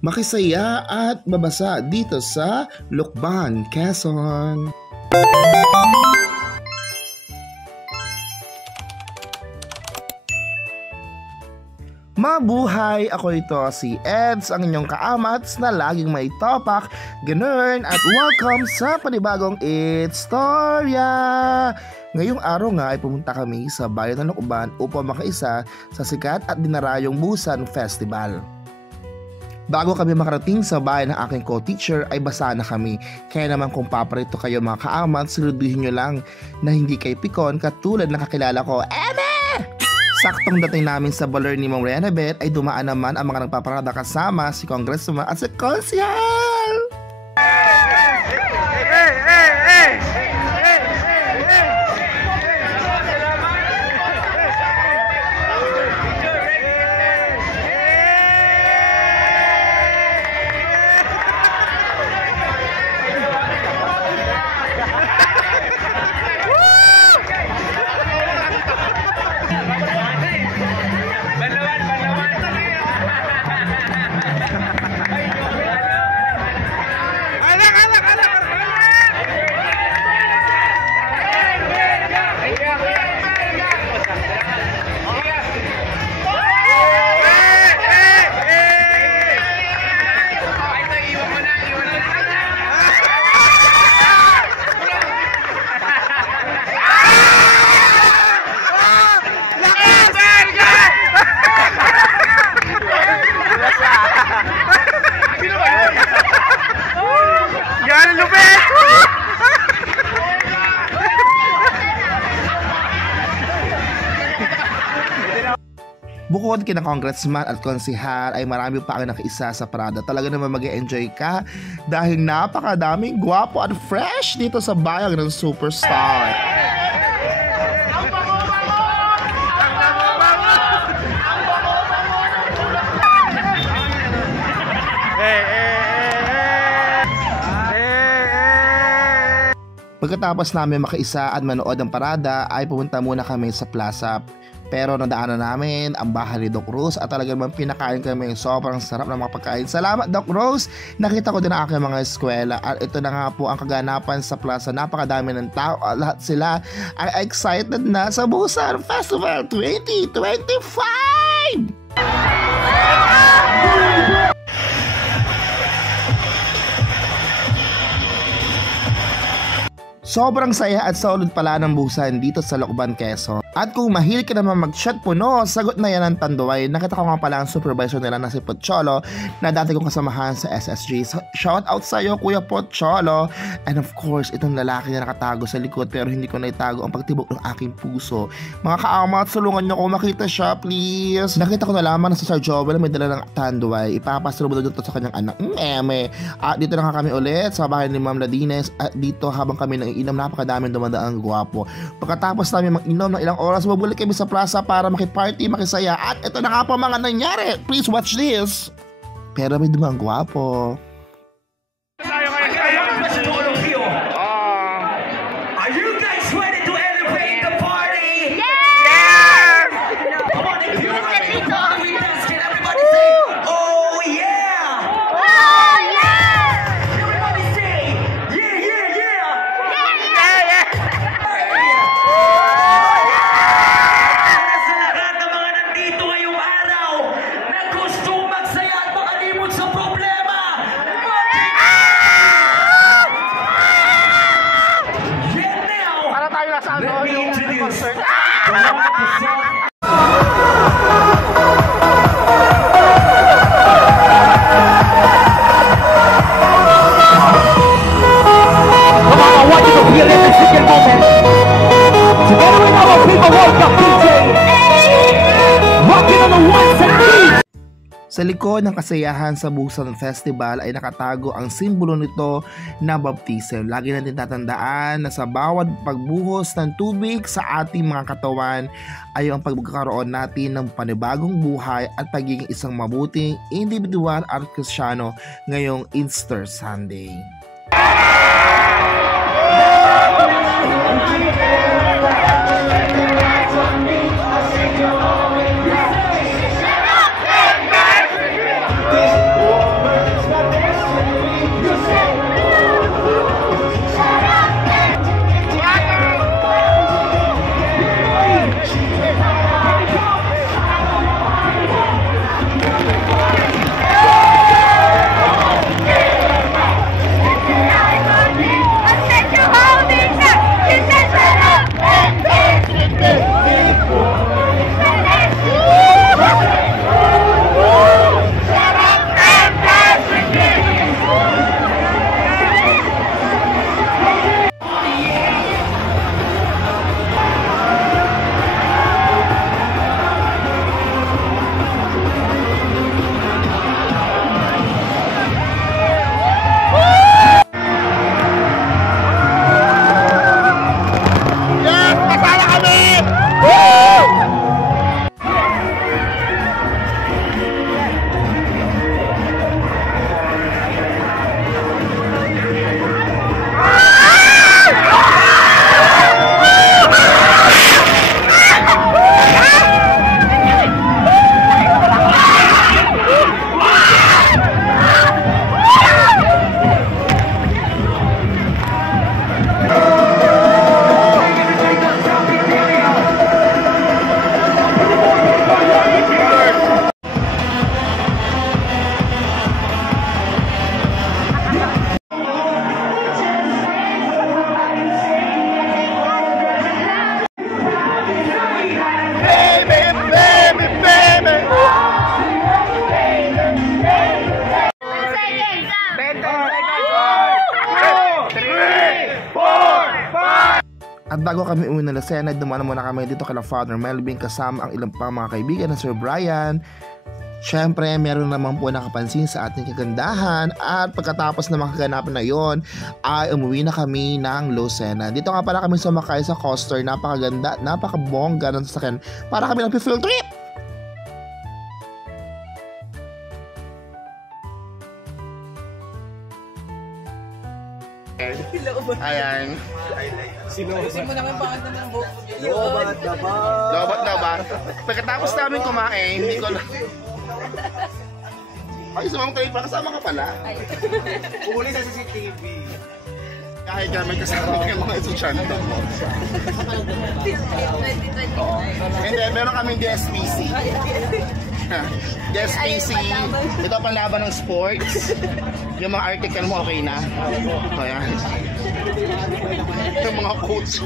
makisaya at mabasa dito sa Lukban, Quezon. Mabuhay! Ako ito si Eds, ang inyong kaamats na laging may topak, ganun, at welcome sa panibagong Istorya! Ngayong araw nga ay pumunta kami sa bayan ng Lukban upang makaisa sa sikat at dinarayong Busan Festival. Bago kami makarating sa bayan ng aking co-teacher ay basa na kami. Kaya naman kung paparito kayo mga kaamats, siluduhin nyo lang na hindi kayo pikon katulad ng kakilala ko, Eme! Saktong dating namin sa baler ni Ma'am Renabeth ay dumaan naman ang mga nagpaparada kasama si Congressman at si Konsihal! Bukod kina Congressman at Konsihal ay marami pa ang nakaisa sa parada. Talaga naman mag-e-enjoy ka dahil napakadaming gwapo at fresh dito sa bayang ng superstar. Pagkatapos namin makaisa at manood ng parada ay pumunta muna kami sa plaza. Pero nadaanan namin ang bahay ni Doc Rose at talaga naman pinakain kami. Sobrang sarap ng mga pagkain. Salamat Doc Rose! Nakita ko din ang aking mga eskwela at ito na nga po ang kaganapan sa plaza. Napakadami ng tao at lahat sila ay excited na sa Busan Festival 2025! Sobrang saya at solid pala ng Busan dito sa Lukban, Quezon. At kung mahilig ka naman mag-chat puno, sagot na yan ng Tanduay. Nakita ko nga pala ang supervisor nila na si Pocholo na dati kong kasamahan sa SSG. So, shout out sa iyo Kuya Pocholo. And of course, itong lalaki na nakatago sa likod pero hindi ko naitago ang pagtibok ng aking puso. Mga kaamat, sulungan niyo ko makita siya please. Nakita ko na lamang na sa Sir Joel may dala ng Tanduay. Ipapasalubod dito sa kanyang anak, Eme. At dito na nga kami ulit sa bahay ni Ma'am Ladines. At dito habang kami inom, napakadaming dumadaang gwapo. Pagkatapos namin mag-inom ng ilang oras, mabulit kami sa plaza para makiparty, makisaya. At ito na nga po mga nangyari. Please watch this. Pero may dumang gwapo. Are you guys ready to elevate the party? Yeah! Come on, if you're ready to party with us, can everybody say, oh yeah! Oh yeah! Everybody say, yeah, yeah, yeah! Para sa lahat ng mga nandito ngayong araw na gustong magsaya at makalimot sa problema, yet now, Para tayo nasa let me introduce concert. the one I want you to feel every single moment. Together with our people, World Cup DJ, rocking on the ones and twos. Sa likod ng kasiyahan sa Busan Festival ay nakatago ang simbolo nito na baptism. Lagi natin tatandaan na sa bawat pagbuhos ng tubig sa ating mga katawan ay ang pagkakaroon natin ng panibagong buhay at pagiging isang mabuting individual at Kristiyano ngayong Easter Sunday. At bago kami uwi ng Lucena, dumaan muna kami dito kay Father Melvin kasama ang ilang pang mga kaibigan na Sir Brian. Siyempre, meron naman po nakapansin sa ating kagandahan at pagkatapos na makaganapan na yon ay umuwi na kami ng Lucena. Dito nga pala kami sumakay sa coaster, napakaganda, napakabongga ng sasakyan para kami nag-field trip! Ayan. Kasi mo naman pangalan ng buhok. Lobat na ba? Pagkatapos namin kumain, hindi ko na... Ay, sumama kayo pa. Kasama ka pala. Uli sa CCTV. Kahit kami kasama ng mga estudyante mo. 2020. Hindi, meron kaming DSPC. DSPC. Ito pang laban ng sports. Yung mga article mo okay na. Ayan. Yung mga coach.